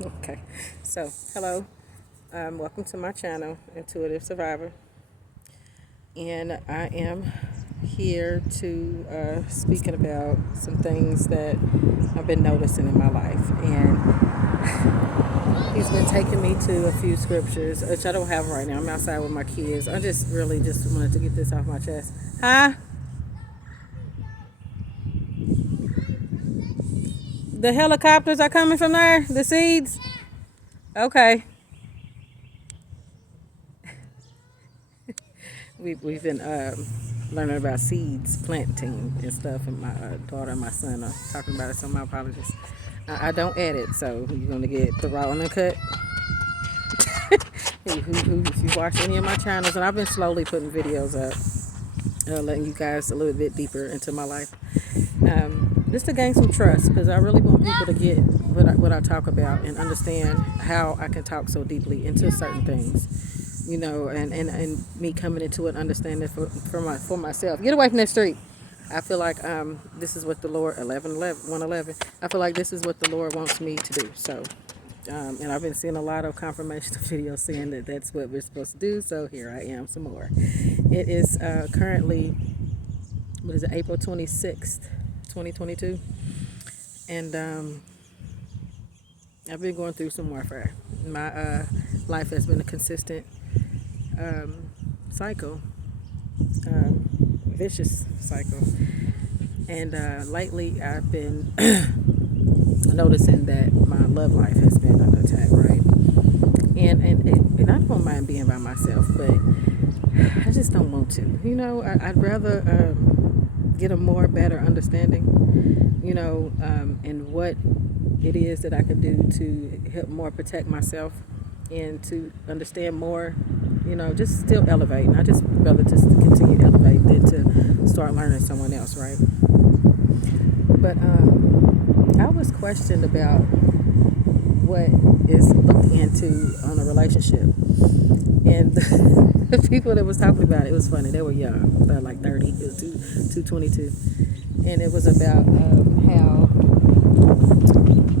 Okay, so hello, welcome to my channel, Intuitive Survivor, and I am here to speaking about some things that I've been noticing in my life, and he's been taking me to a few scriptures, which I don't have right now. I'm outside with my kids. I just really just wanted to get this off my chest. Huh? The helicopters are coming from there. The seeds. Okay. We've been learning about seeds, planting and stuff, and my daughter and my son are talking about it. So my apologies. I don't edit, so you're gonna get the raw and uncut. If you watch any of my channels, and I've been slowly putting videos up, letting you guys a little bit deeper into my life, just to gain some trust, because I really want people to get what I talk about and understand how I can talk so deeply into certain things, and me coming into an understanding for myself. Get away from that street. I feel like this is what the Lord 111. I feel like this is what the Lord wants me to do. So, and I've been seeing a lot of confirmation videos saying that that's what we're supposed to do. So here I am, some more. It is currently, what is it, April 26th, 2022, and I've been going through some warfare. My life has been a consistent cycle, vicious cycle, and lately I've been noticing that my love life has been under attack, right? And I don't mind being by myself, but I just don't want to. I'd rather get a better understanding, and what it is that I can do to help more protect myself and to understand more, just still elevate. And I just rather just continue to elevate than to start learning someone else, right? But I was questioned about what is looked into on a relationship, and the people that was talking about it was funny. They were young, about like 30. It was 222, and it was about how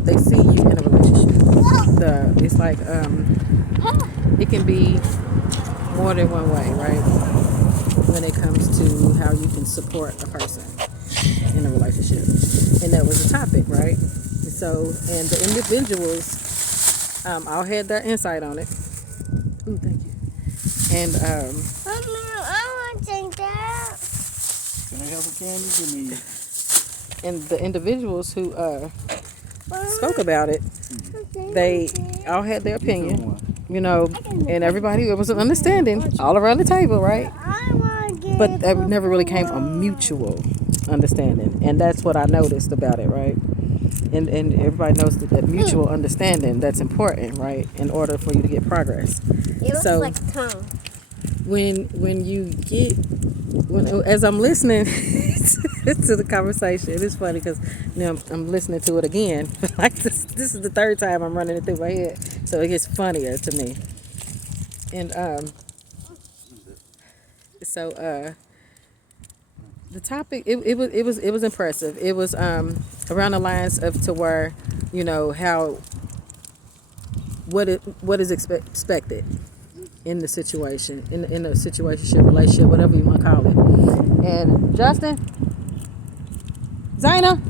they see you in a relationship. It's like it can be more than one way, right? When it comes to how you can support a person in a relationship, and that was a topic, right? And the individuals all had their insight on it. Ooh, thank you. And Mama, I want to drink that. Can I have some candy? Give me. and the individuals who spoke about it, they all had their opinion, and everybody, it was an understanding all around the table, right? I want to get But there never really came a mutual understanding, and that's what I noticed about it, right? And everybody knows that mutual understanding, that's important, right, in order for you to get progress. It looks So like a tongue. As I'm listening to the conversation, it's funny because I'm listening to it again. Like this is the third time I'm running it through my head, so it gets funnier to me. And so the topic, it was impressive. It was around the lines of to where how what is expected in the situation, in a situationship, relationship, whatever you want to call it. And Justin, Zina.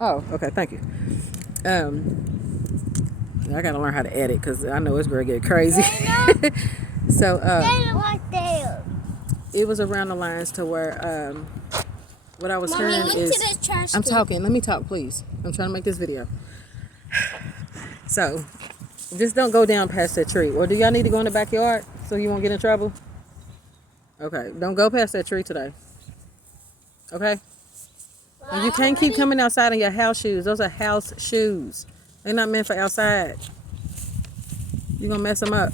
Oh, okay, thank you. I gotta learn how to edit because I know it's gonna get crazy. So Right there. it was around the lines to where what I was Mommy, hearing look is, to the trash I'm can. talking. Let me talk, please. I'm trying to make this video. So just don't go down past that tree. Or do y'all need to go in the backyard so you won't get in trouble? Okay, don't go past that tree today. Okay? And you can't keep coming outside in your house shoes. Those are house shoes. They're not meant for outside. You're going to mess them up.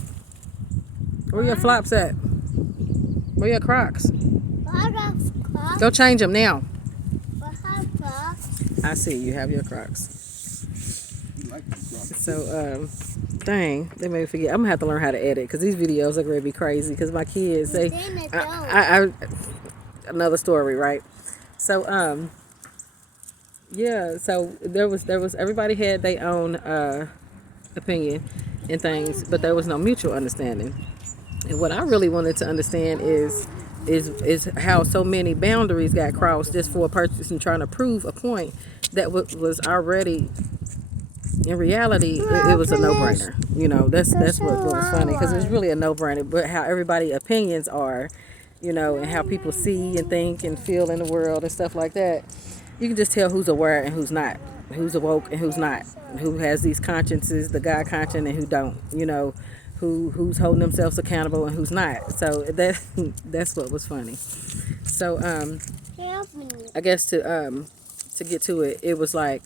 Where your flops at? Where your Crocs? I got Crocs. Go change them now. I have Crocs. I see you have your Crocs. You like these rocks. So, dang, they made me forget. I'm going to have to learn how to edit because these videos are going to be crazy because my kids, another story, right? So, Yeah, so there was everybody had their own opinion and things, but there was no mutual understanding. And what I really wanted to understand is how so many boundaries got crossed just for a person trying to prove a point that was already in reality it was a no-brainer. You know, that's what was funny, because it was really a no-brainer. But how everybody opinions are, you know, and how people see and think and feel in the world and stuff like that, you can just tell who's aware and who's not, who's awoke and who's not, who has these consciences, the God conscience, and who don't. You know, who's holding themselves accountable and who's not. So that's what was funny. So Help me. I guess to get to it, it was like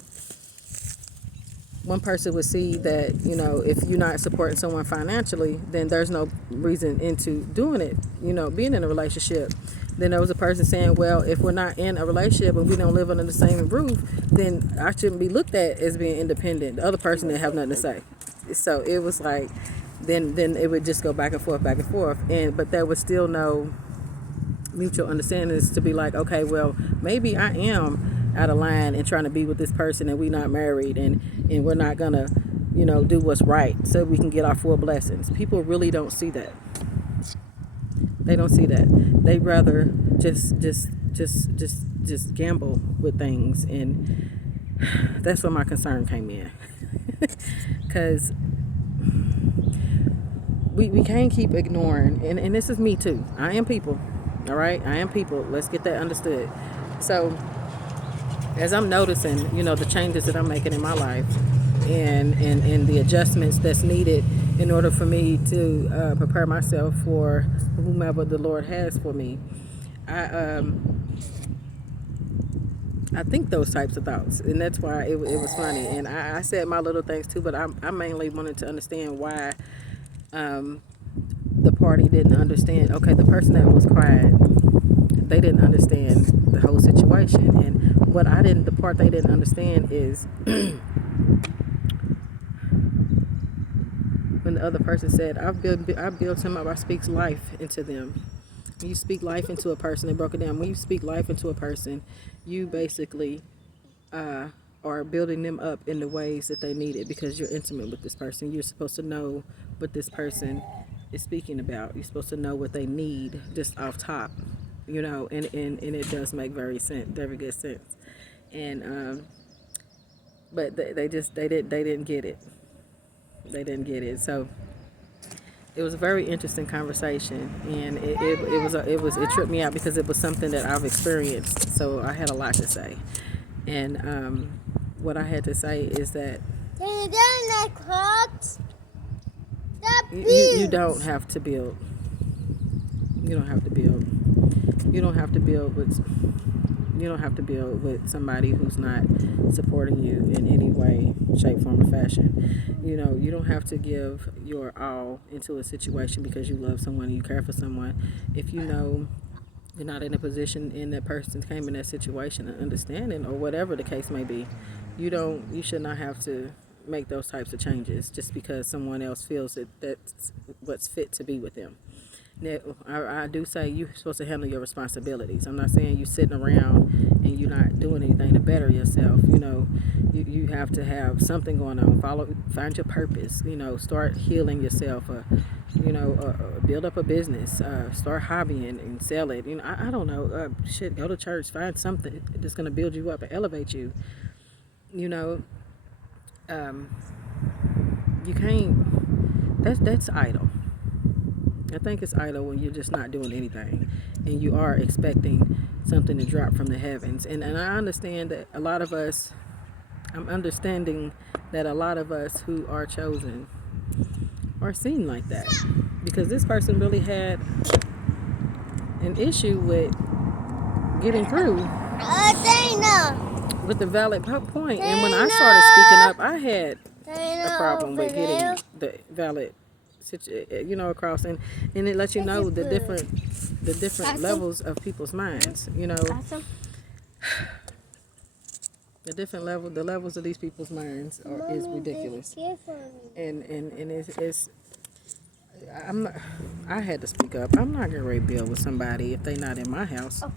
one person would see that, you know, if you're not supporting someone financially, then there's no reason into doing it, you know, being in a relationship. Then there was a person saying, well, if we're not in a relationship and we don't live under the same roof, then I shouldn't be looked at as being independent. The other person didn't have nothing to say. So it was like, then it would just go back and forth, and but there was still no mutual understanding, is to be like, okay, well, maybe I am out of line and trying to be with this person, and we not married, and we're not gonna, you know, do what's right so we can get our full blessings. People really don't see that. They don't see that. They rather just gamble with things, and that's where my concern came in. Because we can't keep ignoring, and this is me too. I am people. All right, I am people. Let's get that understood. So as I'm noticing, you know, the changes that I'm making in my life, and the adjustments that's needed in order for me to prepare myself for whomever the Lord has for me, I think those types of thoughts, and that's why it was funny. And I said my little things too, but I mainly wanted to understand why the party didn't understand. Okay, the person that was quiet, they didn't understand the whole situation. And the part they didn't understand is when the other person said, I built him up, I speak life into them. When you speak life into a person, they broke it down. When you speak life into a person, you basically are building them up in the ways that they need it, because you're intimate with this person. You're supposed to know what this person is speaking about. You're supposed to know what they need just off top, you know, and it does make very good sense. And but they didn't get it. They didn't get it. So it was a very interesting conversation, and it tripped me out because it was something that I've experienced. So I had a lot to say, and what I had to say is that you don't have to build. You don't have to build. You don't have to build with somebody who's not supporting you in any way, shape, form, or fashion. You know, you don't have to give your all into a situation because you love someone, you care for someone. If you know you're not in a position, and that person came in that situation and understanding, or whatever the case may be, you should not have to make those types of changes just because someone else feels that that's what's fit to be with them. Now, I do say you're supposed to handle your responsibilities. I'm not saying you sitting around and you're not doing anything to better yourself. You know, you have to have something going on. Find your purpose. You know, start healing yourself. Build up a business. Start hobbying and sell it. You know, I don't know. Go to church. Find something that's going to build you up and elevate you. You know, you can't. That's idle. I think it's idle when you're just not doing anything and you are expecting something to drop from the heavens. And I understand that I'm understanding that a lot of us who are chosen are seen like that, because this person really had an issue with getting through with the valid point. And when I started speaking up, I had a problem with getting the valid, you know, across, and it lets you know the different levels of people's minds. You know, the levels of these people's minds is ridiculous. And it's I had to speak up. I'm not gonna build with somebody if they're not in my house. I'm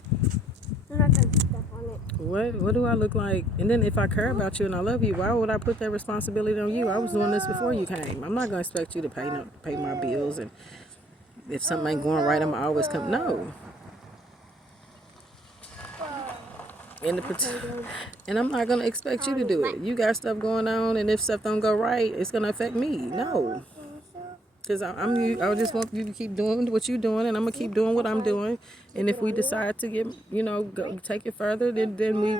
not gonna step on it. What do I look like? And then if I care about you and I love you, why would I put that responsibility on you? I was doing this before you came. I'm not gonna expect you to pay my bills, and if something ain't going right, I'm always come. No. And I'm not gonna expect you to do it. You got stuff going on, and if stuff don't go right, it's gonna affect me. No. Because I just want you to keep doing what you're doing, and I'm gonna keep doing what I'm doing. And if we decide to get, go take it further, then we,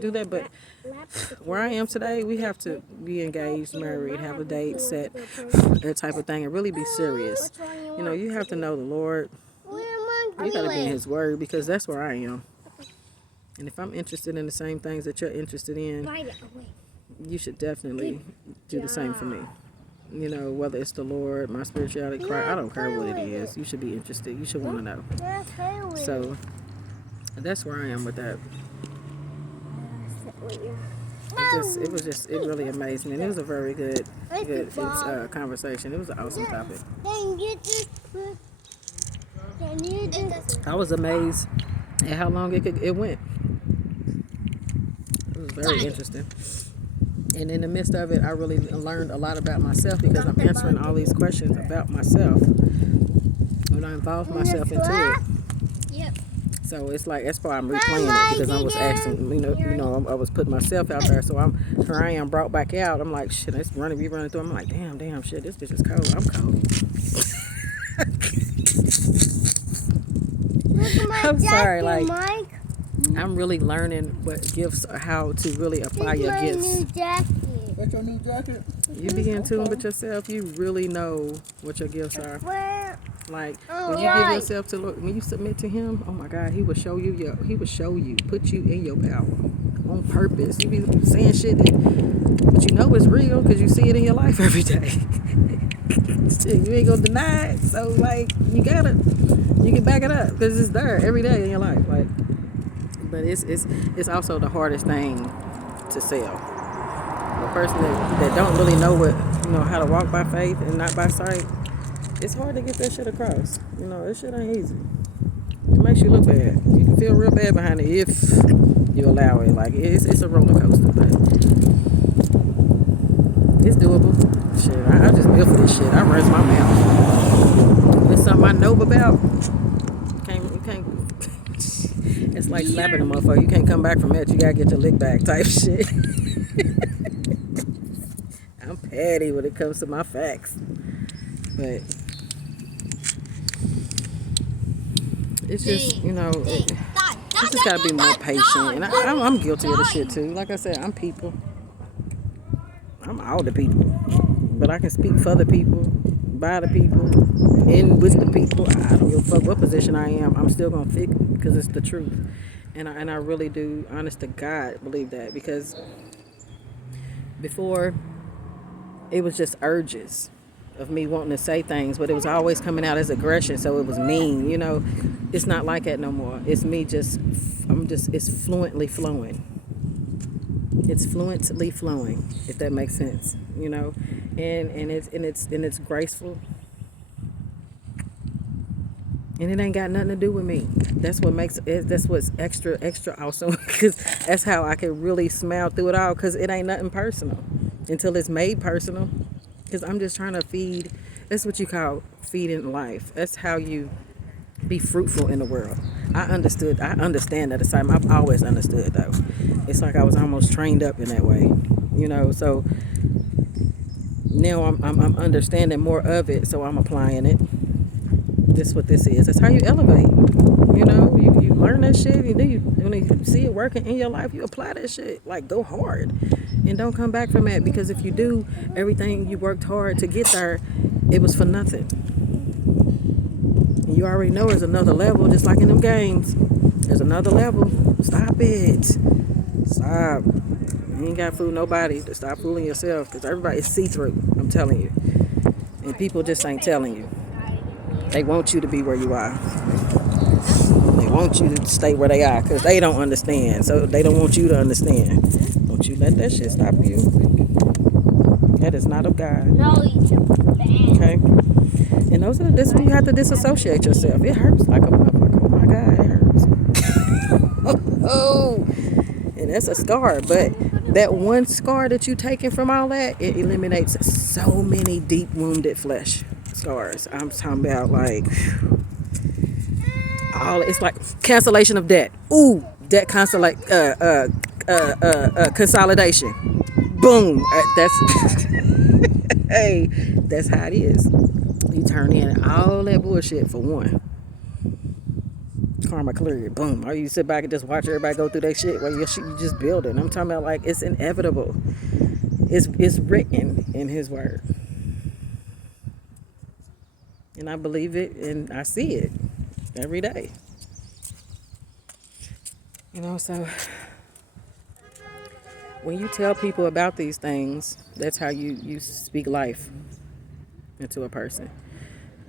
do that. But where I am today, we have to be engaged, married, have a date set, that type of thing, and really be serious. You have to know the Lord. You gotta be in His Word, because that's where I am. And if I'm interested in the same things that you're interested in, you should definitely do the same for me. Whether it's the Lord, my spirituality, Christ, I don't care what it is. You should be interested. You should want to know. So that's where I am with that. It really amazed me. And it was a very good conversation. It was an awesome topic. I was amazed at how long it went. It was very interesting. And in the midst of it, I really learned a lot about myself, because I'm answering all these questions about myself when I involved myself into it. Yep. So it's like, that's why I'm replaying it, because I was asking, I was putting myself out there. So here I am brought back out. I'm like, shit, it's running through. I'm like, damn, shit, this bitch is cold. I'm cold. I'm sorry, like, I'm really learning what gifts, how to really apply your gifts. That's your new jacket? You be in tune with yourself, you really know what your gifts are. Like, when you give yourself to Lord, when you submit to Him, oh my God, He will show you, put you in your power on purpose. You be saying shit but you know it's real, because you see it in your life every day. Shit, you ain't gonna deny it. So like, you can back it up, because it's there every day in your life. Like, but it's also the hardest thing to sell. The person that don't really know how to walk by faith and not by sight, it's hard to get that shit across. This shit ain't easy. It makes you look bad. You can feel real bad behind it if you allow it. Like, it's a roller coaster, but it's doable. Shit, I just built for this shit. I rinse my mouth. It's something I know about. You can't. It's like slapping a motherfucker. You can't come back from that. You gotta get your lick back type shit. I'm petty when it comes to my facts, but it's just, you just gotta be more patient. And I'm guilty of the shit too. Like I said, I'm people. I'm all the people, but I can speak for the people, by the people, and with the people. I don't give a fuck what position I am. I'm still gonna fix it, because it's the truth. And I really do, honest to God, believe that, because before, it was just urges of me wanting to say things, but it was always coming out as aggression, so it was mean. It's not like that no more. It's me it's fluently flowing. It's fluently flowing, if that makes sense, and it's graceful, and it ain't got nothing to do with me. That's what's extra awesome, because that's how I can really smile through it all, because it ain't nothing personal until it's made personal. Because I'm just trying to feed. That's what you call feeding life. That's how you be fruitful in the world. I understand that the same. I've always understood, though. It's like I was almost trained up in that way, so now I'm understanding more of it, so I'm applying it. This is what this is. That's how you elevate. You learn that shit, and then when you see it working in your life, you apply that shit. Like, go hard, and don't come back from that, because if you do, everything you worked hard to get there, it was for nothing. And you already know there's another level, just like in them games. There's another level. Stop it. Stop. You ain't got to fool nobody. To stop fooling yourself, because everybody is see-through. I'm telling you. And people just ain't telling you. They want you to be where you are. They want you to stay where they are, because they don't understand. So they don't want you to understand. Don't you let that shit stop you. That is not of God. No, you Okay? And those are this when you have to disassociate yourself. It hurts like a motherfucker. Oh my God, it hurts. Oh, That's a scar, but that one scar that you taking from all that, it eliminates so many deep wounded flesh scars. I'm talking about like all. It's like cancellation of debt. Ooh, debt consolidation. Boom. That's hey, that's how it is. You turn in all that bullshit for one. Karma cleared. Boom. Or you sit back and just watch everybody go through that shit while you just building. I'm talking about like it's inevitable. It's written in his word. And I believe it and I see it every day. You know, so when you tell people about these things, that's how you speak life into a person.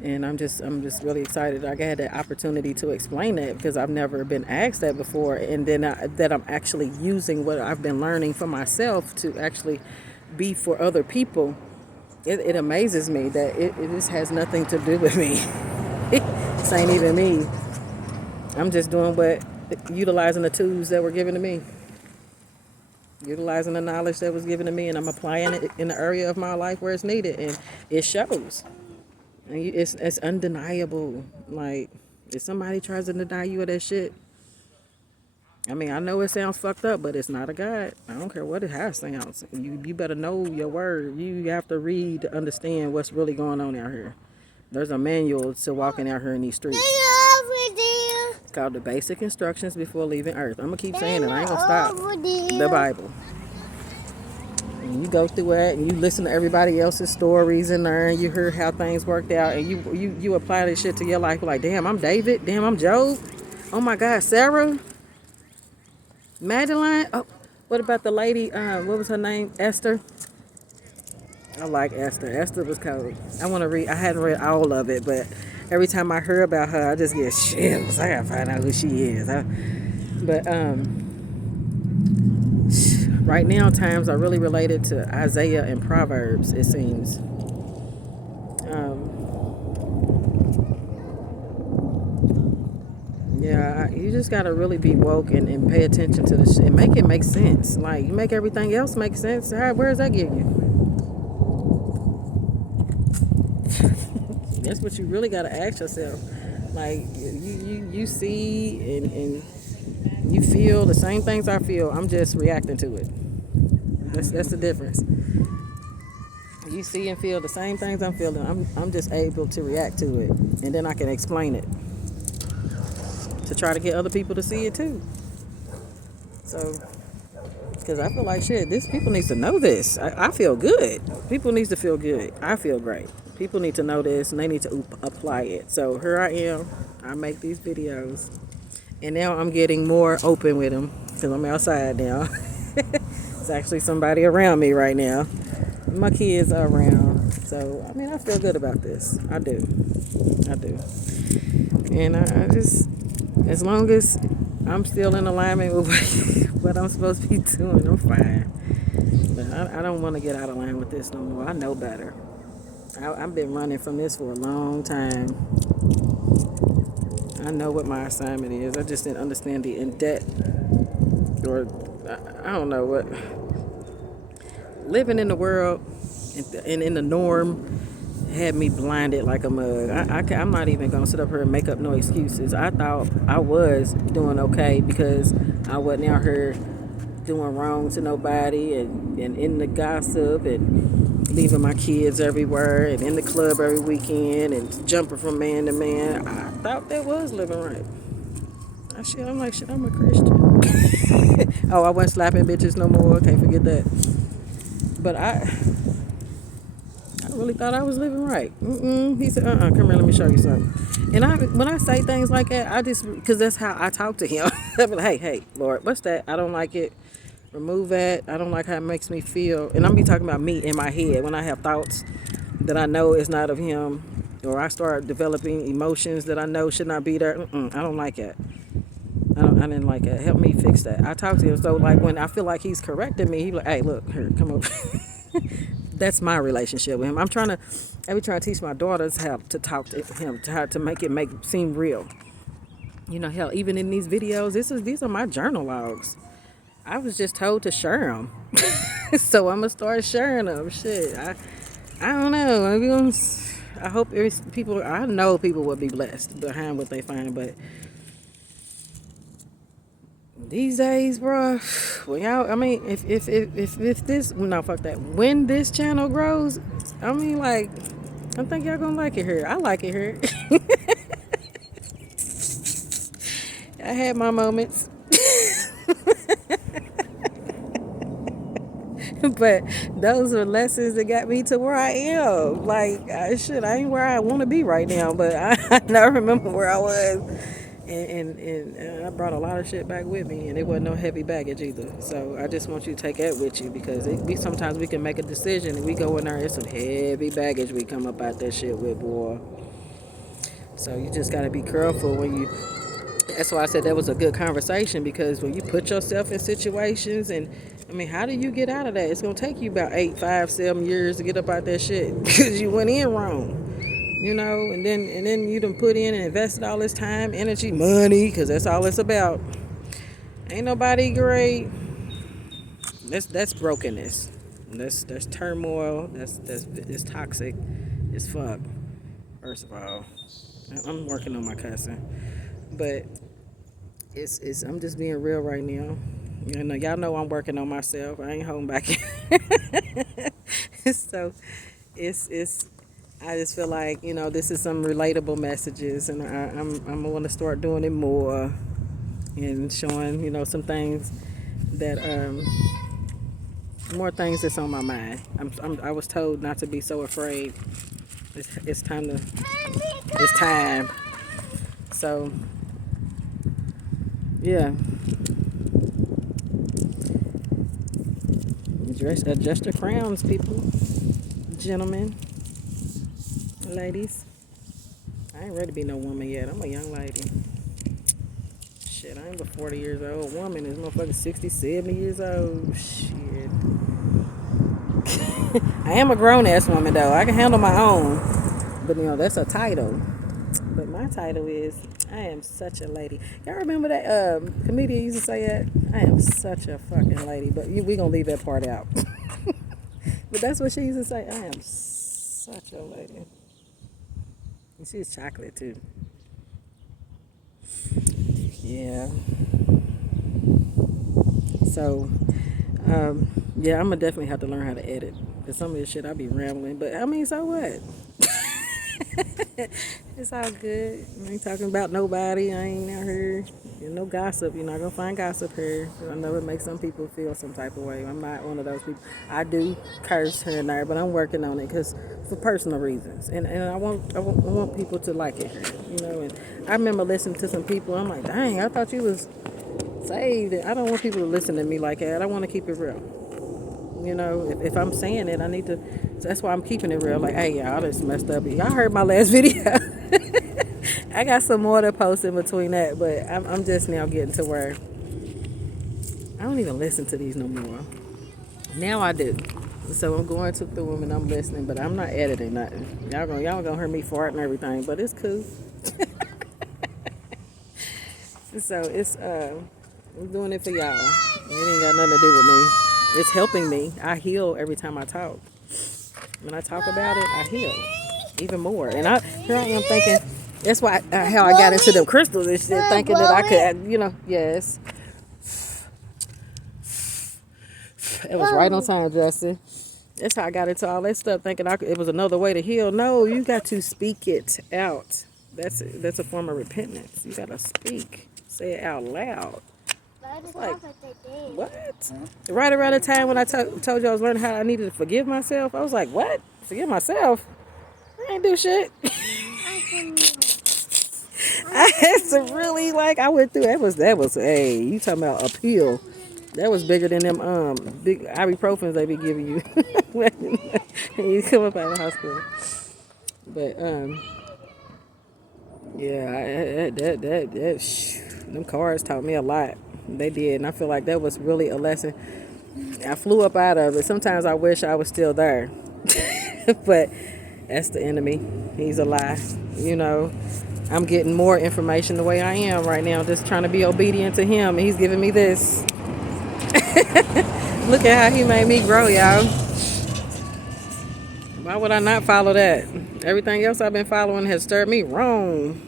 And I'm just really excited. I had the opportunity to explain that because I've never been asked that before, and then that I'm actually using what I've been learning for myself to actually be for other people. It amazes me that it just has nothing to do with me. This ain't even me. I'm just doing utilizing the tools that were given to me, utilizing the knowledge that was given to me, and I'm applying it in the area of my life where it's needed, and it shows. And it's undeniable. Like, if somebody tries to deny you of that shit, I mean, I know it sounds fucked up, but it's not a God. I don't care how it sounds. You better know your word. You have to read to understand what's really going on out here. There's a manual to walking out here in these streets. It's called the Basic Instructions Before Leaving Earth. I'm going to keep saying it. I ain't going to stop. The Bible. And you go through it and you listen to everybody else's stories and learn. You hear how things worked out and you apply this shit to your life. Like, damn, I'm David. Damn, I'm Job. Oh my God, Sarah. Madeline. Oh, what about the lady? What was her name? Esther. I like Esther. Esther was cold. I want to read. I hadn't read all of it, but every time I hear about her, I just get chills. I gotta find out who she is. Right now, times are really related to Isaiah and Proverbs, it seems. You just got to really be woke and pay attention to the shit and make it make sense. Like, you make everything else make sense. Where is that getting you? That's what you really got to ask yourself. Like, you see and you feel the same things I feel. I'm just reacting to it. That's the difference. You see and feel the same things I'm feeling. I'm just able to react to it, and then I can explain it to try to get other people to see it too. So, because I feel like shit, people needs to know this. I feel good. People needs to feel good. I feel great. People need to know this, and they need to apply it. So here I am. I make these videos. And now I'm getting more open with them because I'm outside now. There's actually somebody around me right now. My kids are around. So, I mean, I feel good about this. I do. And I just, as long as I'm still in alignment with what I'm supposed to be doing, I'm fine. But I don't want to get out of line with this no more. I know better. I've been running from this for a long time. I know what my assignment is. I just didn't understand the in debt, or I don't know what. Living in the world and in the norm had me blinded like a mug. I'm not even gonna sit up here and make up no excuses. I thought I was doing okay because I wasn't out here doing wrong to nobody and in the gossip and leaving my kids everywhere and in the club every weekend and jumping from man to man. I thought that was living right. I'm like, I'm a Christian. Oh, I wasn't slapping bitches no more. Can't forget that. But I really thought I was living right. He said, come here, let me show you something. And when I say things like that, because that's how I talk to him. I be like, hey, Lord, what's that? I don't like it. Remove that. I don't like how it makes me feel. And I'm be talking about me in my head when I have thoughts that I know is not of him, or I start developing emotions that I know should not be there. I don't like that. I didn't like that. Help me fix that. I talk to him. So like when I feel like he's correcting me, he's like, hey, look, here, come over. That's my relationship with him. I be trying to teach my daughters how to talk to him, how to make it seem real. You know, hell, even in these videos, these are my journal logs. I was just told to share them. So I'm gonna start sharing them. Shit, I don't know. I hope people. I know people will be blessed behind what they find, but these days, bro. Well, y'all. I mean, if this no fuck that. When this channel grows, I mean, like, I think y'all gonna like it here. I like it here. I had my moments. But those are lessons that got me to where I am. Like, I ain't where I want to be right now, but I now remember where I was. And I brought a lot of shit back with me, and it wasn't no heavy baggage either. So I just want you to take that with you, because sometimes we can make a decision and we go in there, it's some heavy baggage we come up out that shit with, boy. So you just got to be careful when you. That's why I said that was a good conversation, because when you put yourself in situations, and I mean, how do you get out of that? It's gonna take you about 8, 5, 7 years to get up out that shit because you went in wrong, and then you done put in and invested all this time, energy, money, because that's all it's about. Ain't nobody great. That's brokenness. That's turmoil. It's toxic. It's fuck. First of all, I'm working on my cussing, but it's I'm just being real right now. Y'all know I'm working on myself. I ain't holding back. So it's I just feel like, this is some relatable messages, and I'm going to start doing it more, and showing, some things that more things that's on my mind. I was told not to be so afraid. It's time. So yeah. Adjust your crowns, people, gentlemen, ladies. I ain't ready to be no woman yet. I'm a young lady. Shit, I ain't but 40 years old. Woman is motherfucking 60, 70 years old. Shit. I am a grown ass woman though. I can handle my own. But that's a title. But my title is, I am such a lady. Y'all remember that comedian used to say that? I am such a fucking lady. But we gonna leave that part out. But that's what she used to say. I am such a lady. And she's chocolate too. Yeah. So, yeah, I'm gonna definitely have to learn how to edit. Because some of this shit I be rambling. But I mean, so what? It's all good. I ain't talking about nobody. I ain't out here. No gossip. You're not gonna find gossip here. I know it makes some people feel some type of way. I'm not one of those people. I do curse here and there, but I'm working on it because for personal reasons. And I want people to like it here. And I remember listening to some people. I'm like, dang, I thought you was saved. I don't want people to listen to me like that. I want to keep it real. If I'm saying it, I need to. So that's why I'm keeping it real. Like, hey, y'all, this messed up. Y'all heard my last video. I got some more to post in between that, but I'm just now getting to where I don't even listen to these no more. Now I do. So I'm going through them and I'm listening, but I'm not editing nothing. Y'all gonna hear me fart and everything, but it's cool. So it's I'm doing it for y'all. It ain't got nothing to do with me. It's helping me. I heal every time I talk. When I talk about it, I heal even more. And here I am thinking, that's why how I got into them crystals and shit, thinking that I could, yes. It was right on time, Justin. That's how I got into all that stuff, thinking it was another way to heal. No, you got to speak it out. That's a form of repentance. You got to speak. Say it out loud. Like, what? Right around the time when I told you I was learning how I needed to forgive myself, I was like, what? Forgive myself? I ain't do shit. I had to really, I went through, that was, hey, you talking about a pill. That was bigger than them big ibuprofens they be giving you when you come up out of the hospital. But, yeah, them cards taught me a lot. They did, and I feel like that was really a lesson. I flew up out of it. Sometimes I wish I was still there. But that's the enemy. He's a lie. I'm getting more information the way I am right now, just trying to be obedient to him, and he's giving me this. Look at how he made me grow, y'all. Why would I not follow that? Everything else I've been following has stirred me wrong.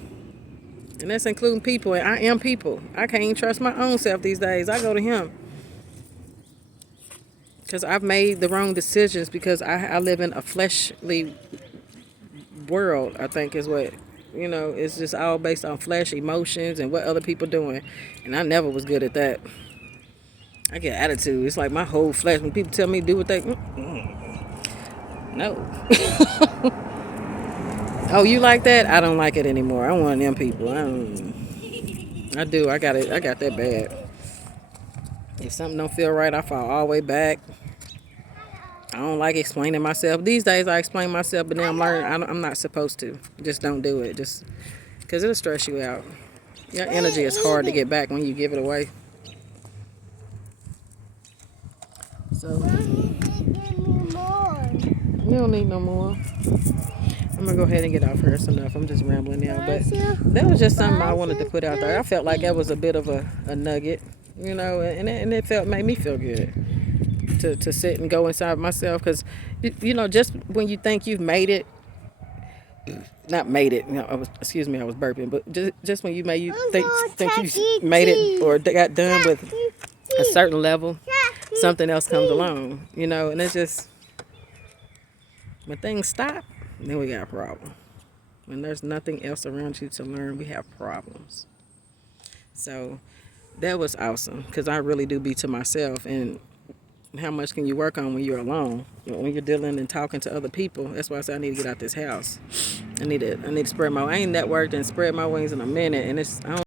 And that's including people. And I am people. I can't even trust my own self these days. I go to him. Because I've made the wrong decisions because I live in a fleshly world, I think is what, it's just all based on flesh, emotions, and what other people doing. And I never was good at that. I get attitude. It's like my whole flesh. When people tell me to do what they... No. Oh, you like that? I don't like it anymore. I'm one of them people. I do. I got it. I got that bad. If something don't feel right, I fall all the way back. I don't like explaining myself. These days I explain myself, but then I'm learning I'm not supposed to. Just don't do it. Just because it'll stress you out. Your energy is hard to get back when you give it away. So you don't need no more. I'm gonna go ahead and get off here. It's enough. I'm just rambling now, but that was just something I wanted to put out there. I felt like that was a bit of a nugget, and it made me feel good to sit and go inside myself, because just when you think you've made it, not made it. I was burping, but just when you think you made it or got done with a certain level, something else comes along, and it's just when things stop. Then we got a problem. When there's nothing else around you to learn, we have problems. So that was awesome, because I really do be to myself. And how much can you work on when you're alone? When you're dealing and talking to other people. That's why I said I need to get out this house. I need to spread I ain't networked and spread my wings in a minute. And I don't